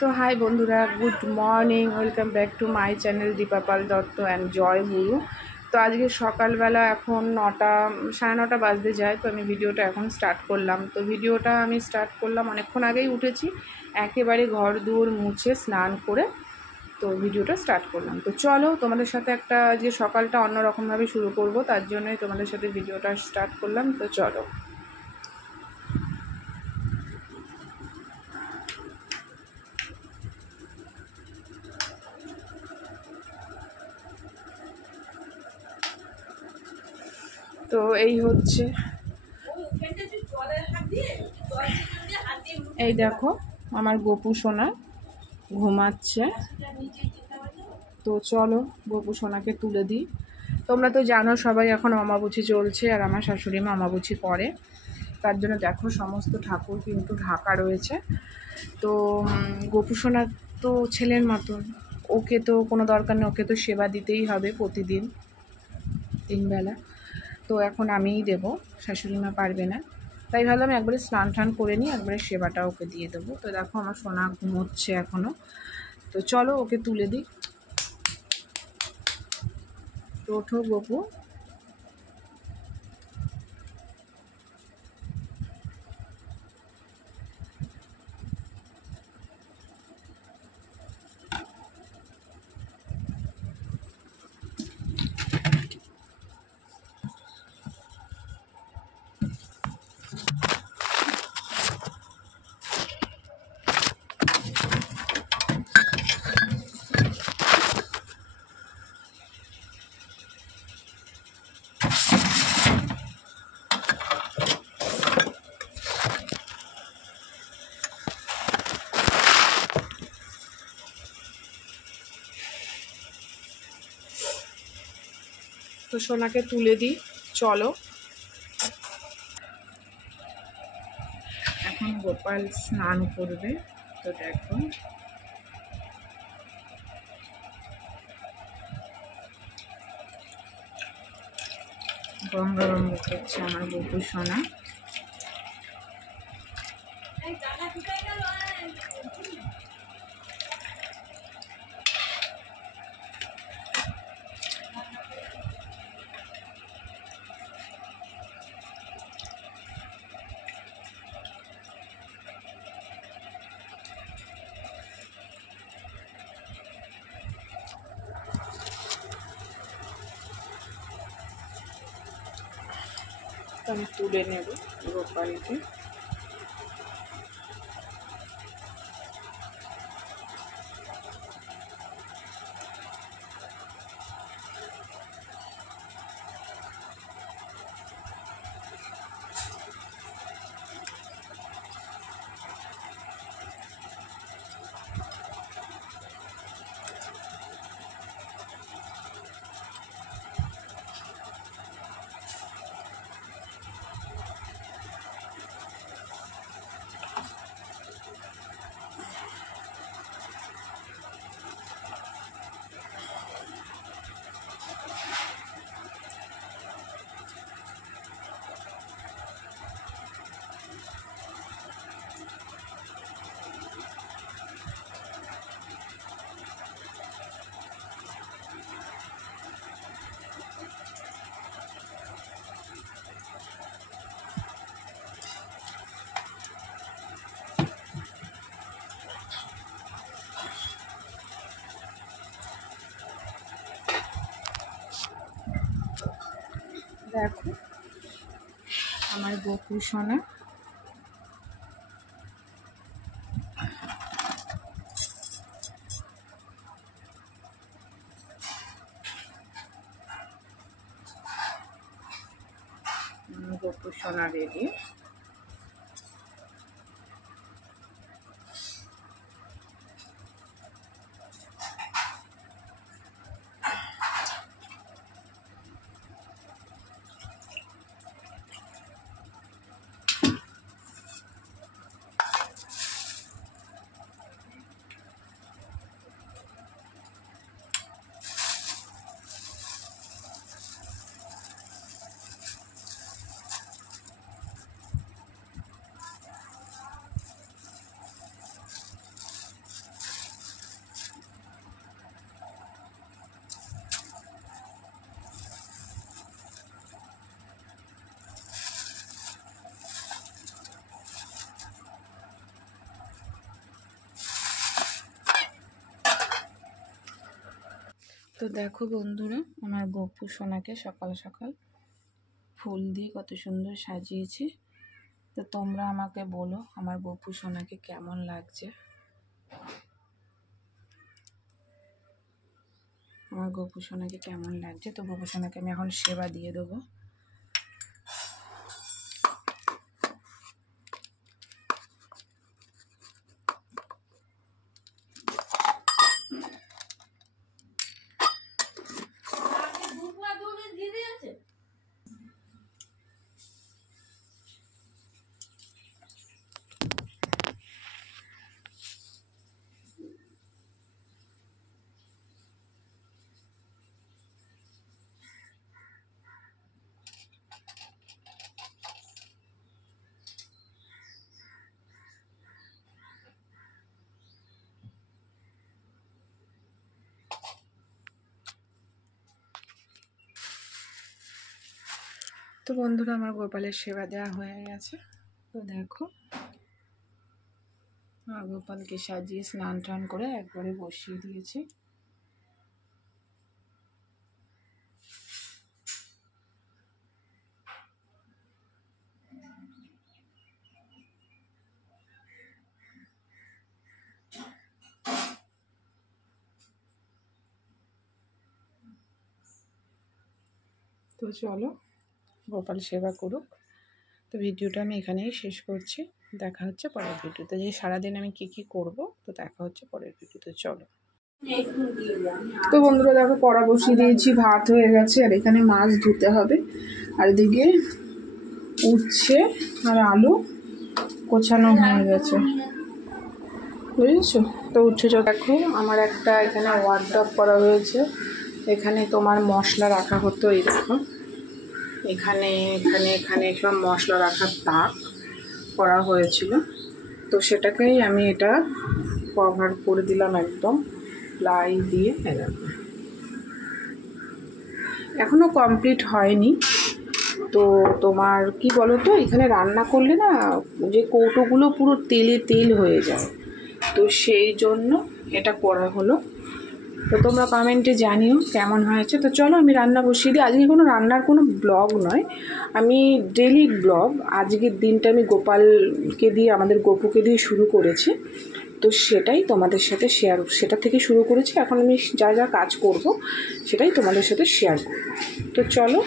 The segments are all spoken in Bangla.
তো হাই বন্ধুরা, good morning, welcome back to my channel দীপাপাল Dutta and জয় গুরু। তো আজকে সকালবেলা এখন 9টা 9:30 বাজতে যায়। তো আমি ভিডিওটা এখন স্টার্ট করলাম। তো ভিডিওটা আমি স্টার্ট করলাম অনেকক্ষণ আগেই উঠেছি, একেবারে ঘর দুয়ার মুছে স্নান করে তো ভিডিওটা স্টার্ট করলাম। তো চলো তোমাদের সাথে একটা যে সকালটা অন্যরকমভাবে শুরু করব, তার জন্যই তোমাদের সাথে ভিডিওটা স্টার্ট করলাম। তো চলো। তো এই হচ্ছে, এই দেখো আমার গোপু সোনা ঘুমাচ্ছে। তো চলো গোপু সোনাকে তুলে দিই। তোমরা তো জানো সবাই এখন অমাবুচি চলছে, আর আমার শাশুড়ি মা অমাবুচি করে, তার জন্য দেখো সমস্ত ঠাকুর কিন্তু ঢাকা রয়েছে। তো গোপু সোনা তো ছেলের মতন, ওকে তো কোনো দরকার নেই, ওকে তো সেবা দিতেই হবে প্রতিদিন 3 বেলা। তো এখন আমিই দেবো, শাশুড়ি মা পারবে না, তাই ভাবলাম একবারে স্নান টান করে নিই, একবারে সেবাটা ওকে দিয়ে দেবো। তো দেখো আমার সোনা ঘুমোচ্ছে এখনও। তো চলো ওকে তুলে দিই। তো ওঠো গোপু। তো সোনাকে তুলে দিই, চলো। এখন গোপাল স্নান করবে। তো দেখো গঙ্গা গঙ্গা করছে আমার গোপু সোনা। আমি তুলে নেব গোপালকে। দেখো আমার গোপু সোনা। গোপু সোনা রেডি। তো দেখো বন্ধুরা, আমার গপু সোনাকে সকাল সকাল ফুল দিয়ে কত সুন্দর সাজিয়েছি। তো তোমরা আমাকে বলো আমার গপু সোনাকে কেমন লাগছে। আমার গপু সোনাকে কেমন লাগছে। তো গপু সোনাকে আমি এখন সেবা দিয়ে দেবো। তো বন্ধুরা, আমার গোপালের সেবা দেওয়া হয়ে গেছে। তো দেখো আমার গোপালকে সাজিয়ে স্নান টান করে একবারে বসিয়ে দিয়েছি। তো চলো গোপাল সেবা করুক। তো ভিডিওটা আমি এখানেই শেষ করছি। দেখা হচ্ছে পরের ভিডিওতে। যে সারাদিন আমি কি করব, তো দেখা হচ্ছে পরের ভিডিওতে। চলো। তো বন্ধুরা দেখো, কড়া বসিয়ে দিয়েছি, ভাত হয়ে গেছে, আর এখানে মাছ ধুতে হবে, আর এদিকে উচ্ছে আর আলু কোচানো হয়ে গেছে, বুঝেছো? তো উচ্ছে দেখো আমার একটা এখানে ওয়ার্ডরোব করা হয়েছে। এখানে তোমার মশলা রাখা হতো, এই দেখো এখানে এখানে এখানে সব মশলা রাখার তাক করা হয়েছিল। তো সেটাকেই আমি এটা কভার করে দিলাম একদম প্লাই দিয়ে। এখনো কমপ্লিট হয়নি। তো তোমার কি বলো তো, এখানে রান্না করলে না যে কৌটোগুলো পুরো তেলে তেল হয়ে যায়, তো সেই জন্য এটা করা হলো। তো তোমরা কমেন্টে জানিও কেমন হয়েছে। তো চলো আমি রান্না বসিয়ে দিই। আজকে কোনো রান্নার কোনো ব্লগ নয়, আমি ডেলি ব্লগ। আজকের দিনটা আমি গোপালকে দিয়ে, আমাদের গপুকে দিয়ে শুরু করেছি। তো সেটাই তোমাদের সাথে শেয়ার, সেটা থেকে শুরু করেছি। এখন আমি যা যা কাজ করব সেটাই তোমাদের সাথে শেয়ার করব। তো চলো।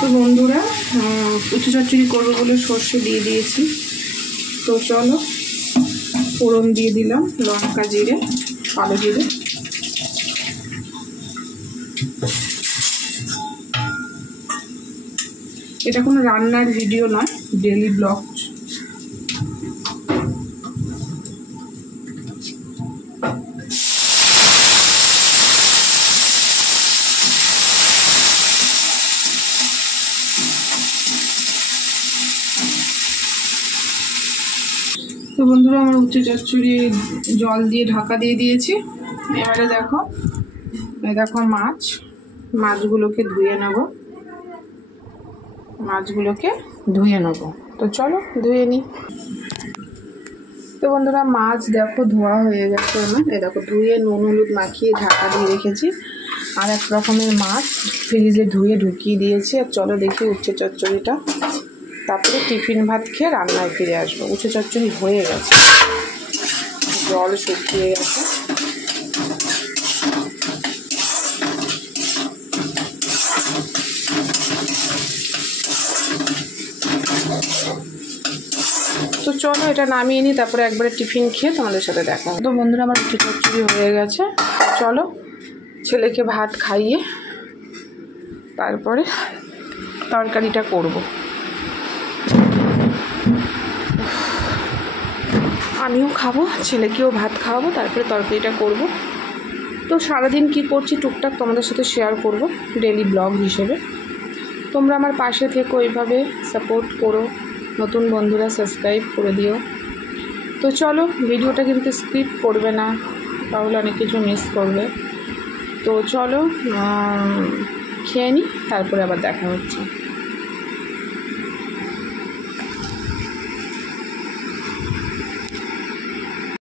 তো বন্ধুরা, উচ্ছে চচ্চড়ি করবো বলে সর্ষে দিয়ে দিয়েছি। তো চলো ফোড়ন দিয়ে দিলাম, লঙ্কা জিরে কালো জিরে। এটা কোনো রান্নার ভিডিও নয়, ডেলি ব্লগ। তো বন্ধুরা, আমার উচ্ছে চচ্চড়ি জল দিয়ে ঢাকা দিয়ে দিয়েছি। এবারে দেখো, দেখো মাছগুলোকে ধুয়ে নেব, তো চলো ধুয়ে নিই। তো বন্ধুরা, মাছ দেখো ধোয়া হয়ে গেছে আমার। দেখো ধুয়ে নুন হলুদ মাখিয়ে ঢাকা দিয়ে রেখেছি। আর এক রকমের মাছ ফ্রিজে ধুয়ে ঢুকিয়ে দিয়েছি। আর চলো দেখি উচ্ছে চচ্চড়িটা, তারপরে টিফিন ভাত খেয়ে রান্নায় ফিরে আসবো। উচ্ছে চচ্চড়ি হয়ে গেছে, জল শুকিয়ে গেছে। তো চলো এটা নামিয়ে নিই, তারপরে একবারে টিফিন খেয়ে তোমাদের সাথে দেখা হবে। তো বন্ধুরা, আমার উচ্ছে চচ্চড়ি হয়ে গেছে। চলো ছেলেকে ভাত খাইয়ে তারপরে তরকারিটা করব। আমিও খাবো, ছেলেকেও ভাত খাওয়াবো, তারপরে তরকারিটা করব। তো সারাদিন কি করছি টুকটাক তোমাদের সাথে শেয়ার করব ডেলি ব্লগ হিসেবে। তোমরা আমার পাশে থেকো, এইভাবে সাপোর্ট করো, নতুন বন্ধুরা সাবস্ক্রাইব করে দিও। তো চলো, ভিডিওটা কিন্তু স্কিপ করবে না, তাহলে অনেক কিছু মিস করবে। তো চলো খেয়ে নিই, তারপরে আবার দেখা হচ্ছে।